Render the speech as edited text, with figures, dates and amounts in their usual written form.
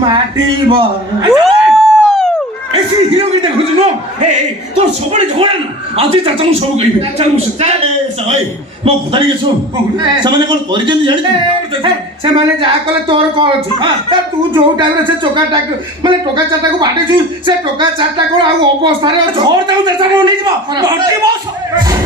ମାଟିବ ऐसी हीरो की देखो सुनो ए तो सबले झगड़ा ना आज चाचा सब कहिबे चल मुस ସବାଇ ମୋ କଥା ଟିକେ ଶୁଣ ସେମାନେ କ'ଣ କରିଛନ୍ତି ଜାଣିଛୁ ସେମାନେ ଯାହା କଲେ ତୋର କ'ଣ ଅଛି ତୁ ଯୋଉ ଟାଇମରେ ସେ ଚୋକାଟାକୁ ମାନେ ଟୋକା ଚାରିଟାକୁ ବାଟେଛୁ ସେ ଟୋକା ଚାରିଟା କ'ଣ ଆଉ ଅବସ୍ଥାରେ ଅଛି और ताऊ चाचा को नहीं ଯିବ ଭର୍ତି ବସ